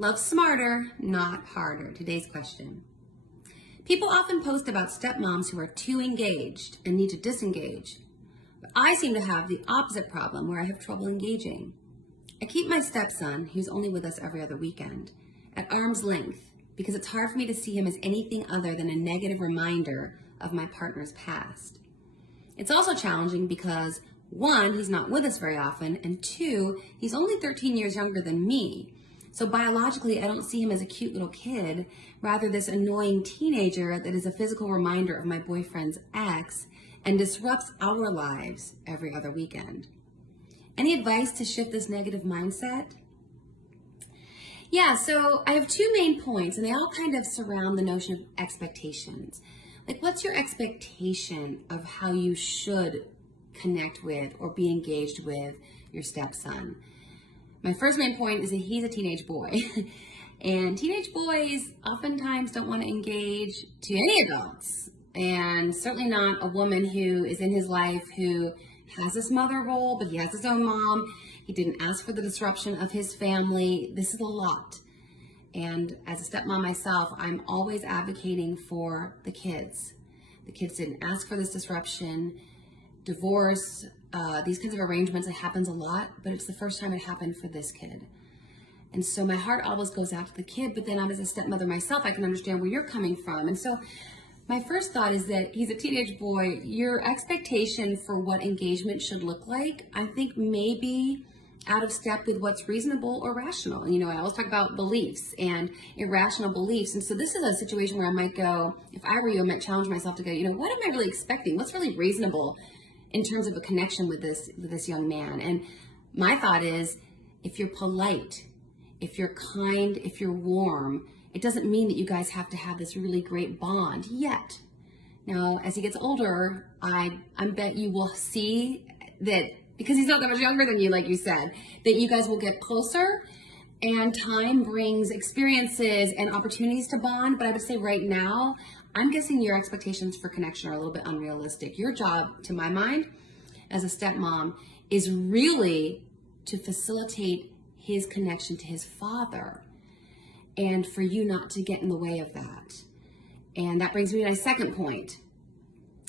Love smarter, not harder. Today's question. People often post about stepmoms who are too engaged and need to disengage. But I seem to have the opposite problem where I have trouble engaging. I keep my stepson, who's only with us every other weekend, at arm's length because it's hard for me to see him as anything other than a negative reminder of my partner's past. It's also challenging because, one, he's not with us very often, and two, he's only 13 years younger than me. So biologically, I don't see him as a cute little kid, rather this annoying teenager that is a physical reminder of my boyfriend's ex and disrupts our lives every other weekend. Any advice to shift this negative mindset? Yeah, so I have two main points, and they all kind of surround the notion of expectations. Like, what's your expectation of how you should connect with or be engaged with your stepson? My first main point is that he's a teenage boy. And teenage boys oftentimes don't want to engage to any adults. And certainly not a woman who is in his life who has this mother role, but he has his own mom. He didn't ask for the disruption of his family. This is a lot. And as a stepmom myself, I'm always advocating for the kids. The kids didn't ask for this disruption. Divorce, these kinds of arrangements, it happens a lot, but it's the first time it happened for this kid. And so my heart always goes out to the kid, but then I'm as a stepmother myself, I can understand where you're coming from. And so my first thought is that he's a teenage boy. Your expectation for what engagement should look like, I think maybe out of step with what's reasonable or rational. You know, I always talk about beliefs and irrational beliefs. And so this is a situation where I might go, if I were you, I might challenge myself to go, you know, what am I really expecting? What's really reasonable in terms of a connection with this young man? And my thought is, if you're polite, if you're kind, if you're warm, it doesn't mean that you guys have to have this really great bond yet. Now, as he gets older, I bet you will see that, because he's not that much younger than you, like you said, that you guys will get closer, and time brings experiences and opportunities to bond. But I would say right now, I'm guessing your expectations for connection are a little bit unrealistic. Your job, to my mind, as a stepmom, is really to facilitate his connection to his father, and for you not to get in the way of that. And that brings me to my second point,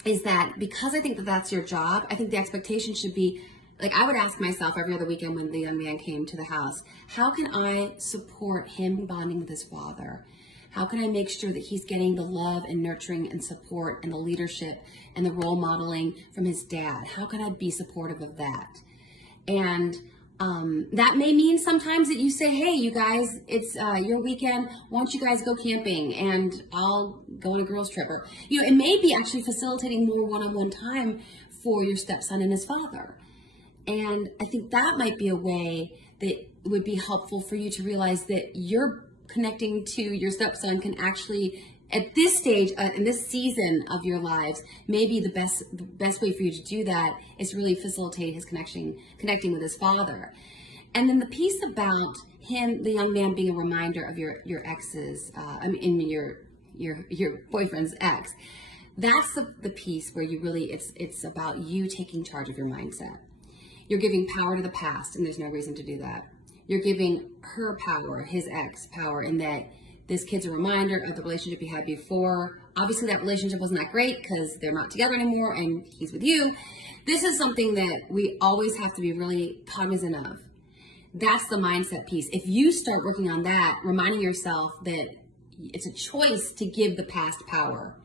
is that because I think that that's your job, I think the expectation should be, like, I would ask myself every other weekend when the young man came to the house, how can I support him bonding with his father? How can I make sure that he's getting the love and nurturing and support and the leadership and the role modeling from his dad? How can I be supportive of that? And that may mean sometimes that you say, hey, you guys, it's your weekend. Why don't you guys go camping and I'll go on a girls trip? Or, you know, it may be actually facilitating more one-on-one time for your stepson and his father. And I think that might be a way that would be helpful for you to realize that you're connecting to your stepson can actually, at this stage, in this season of your lives, maybe the best way for you to do that is really facilitate his connecting with his father. And then the piece about him, the young man, being a reminder of your ex's, your boyfriend's ex, that's the piece where you really, it's about you taking charge of your mindset. You're giving power to the past, and there's no reason to do that. You're giving her power, his ex power, in that this kid's a reminder of the relationship you had before. Obviously, that relationship wasn't that great because they're not together anymore and he's with you. This is something that we always have to be really cognizant of. That's the mindset piece. If you start working on that, reminding yourself that it's a choice to give the past power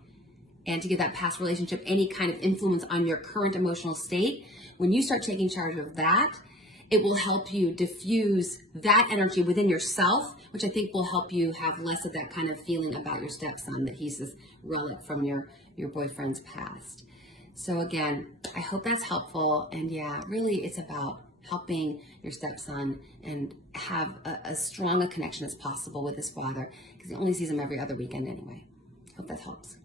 and to give that past relationship any kind of influence on your current emotional state, when you start taking charge of that, it will help you diffuse that energy within yourself, which I think will help you have less of that kind of feeling about your stepson, that he's this relic from your boyfriend's past. So again, I hope that's helpful. And yeah, really it's about helping your stepson and have as strong a connection as possible with his father, because he only sees him every other weekend anyway. Hope that helps.